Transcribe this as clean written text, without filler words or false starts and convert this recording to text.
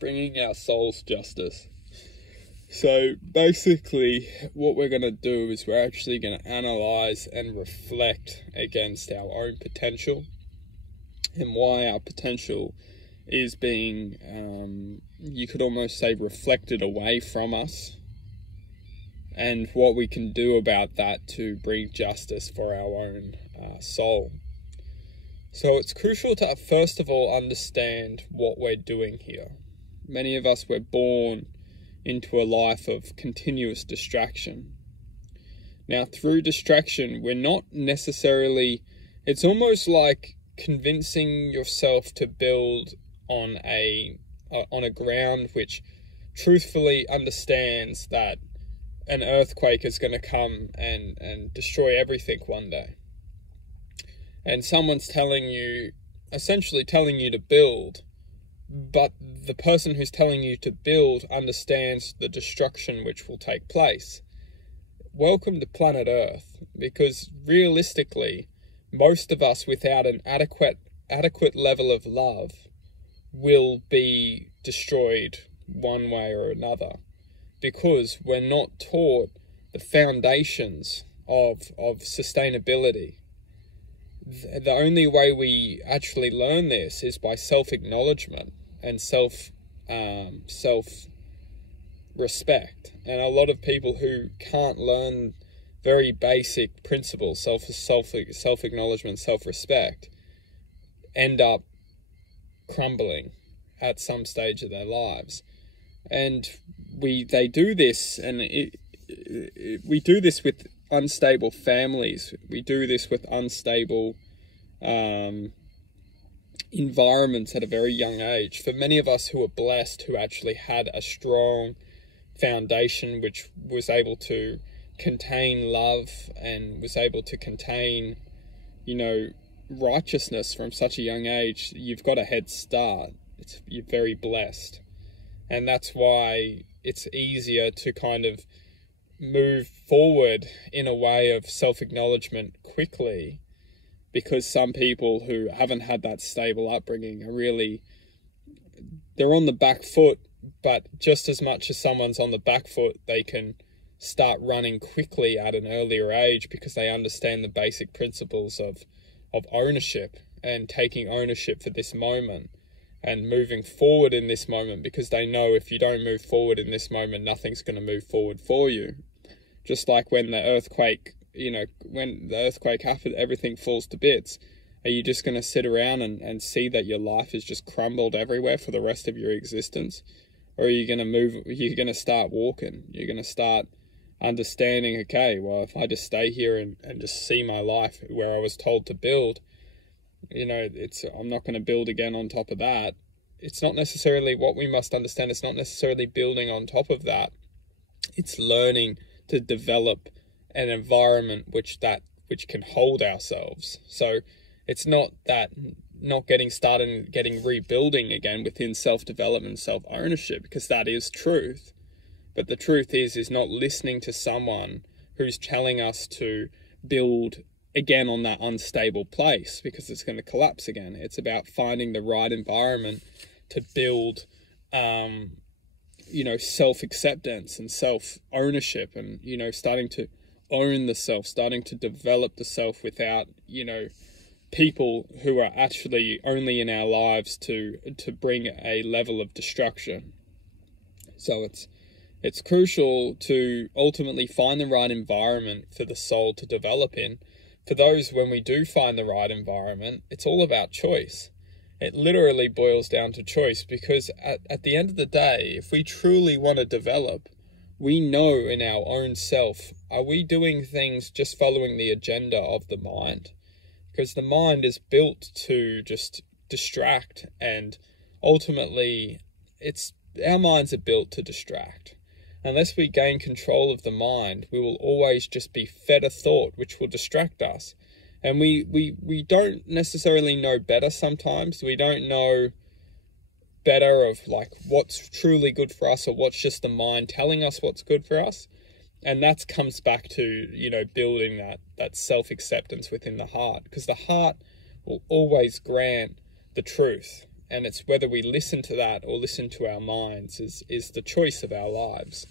bringing our souls justice. So basically what we're going to do is we're actually going to analyze and reflect against our own potential and why our potential is being, you could almost say, reflected away from us, and what we can do about that to bring justice for our own soul. So it's crucial to first of all understand what we're doing here. Many of us were born into a life of continuous distraction. Now, through distraction, we're not necessarily, it's almost like convincing yourself to build on a ground which truthfully understands that an earthquake is going to come and destroy everything one day. And someone's essentially telling you to build, but the person who's telling you to build understands the destruction which will take place. Welcome to planet Earth, because realistically, most of us without an adequate level of love will be destroyed one way or another, because we're not taught the foundations of sustainability. The only way we actually learn this is by self-acknowledgement and self-respect. And a lot of people who can't learn very basic principles, self-acknowledgement, self-respect, end up crumbling at some stage of their lives. And they do this, and we do this with unstable families. We do this with unstable environments at a very young age. For many of us who are blessed, who actually had a strong foundation which was able to contain love and was able to contain, righteousness from such a young age, you've got a head start. You're very blessed. And that's why it's easier to kind of move forward in a way of self-acknowledgement quickly, because some people who haven't had that stable upbringing they're on the back foot, but just as much as someone's on the back foot, they can start running quickly at an earlier age because they understand the basic principles of ownership and taking ownership for this moment and moving forward in this moment, because they know if you don't move forward in this moment, nothing's going to move forward for you. Just like when the earthquake, happened, everything falls to bits. Are you just going to sit around and see that your life is just crumbled everywhere for the rest of your existence? Or are you going to move, you're going to start walking? You're going to start understanding, okay, well, if I just stay here and just see my life where I was told to build, I'm not going to build again on top of that. It's not necessarily what we must understand. It's not necessarily building on top of that. It's learning to develop an environment which can hold ourselves. So it's not getting started and getting rebuilding again within self-development, self-ownership, because that is truth. But the truth is not listening to someone who's telling us to build again on that unstable place, because it's going to collapse again. It's about finding the right environment to build self-acceptance and self-ownership, and starting to own the self, starting to develop the self without people who are actually only in our lives to bring a level of destruction. So it's crucial to ultimately find the right environment for the soul to develop in. For those, when we do find the right environment, it's all about choice. It literally boils down to choice, because at the end of the day, if we truly want to develop, we know in our own self, are we doing things just following the agenda of the mind? Because the mind is built to just distract, and ultimately our minds are built to distract. Unless we gain control of the mind, we will always just be fed a thought which will distract us. And we don't necessarily know better sometimes. We don't know better of what's truly good for us, or what's just the mind telling us what's good for us. And that comes back to, building that self-acceptance within the heart, because the heart will always grant the truth. And it's whether we listen to that or listen to our minds is the choice of our lives.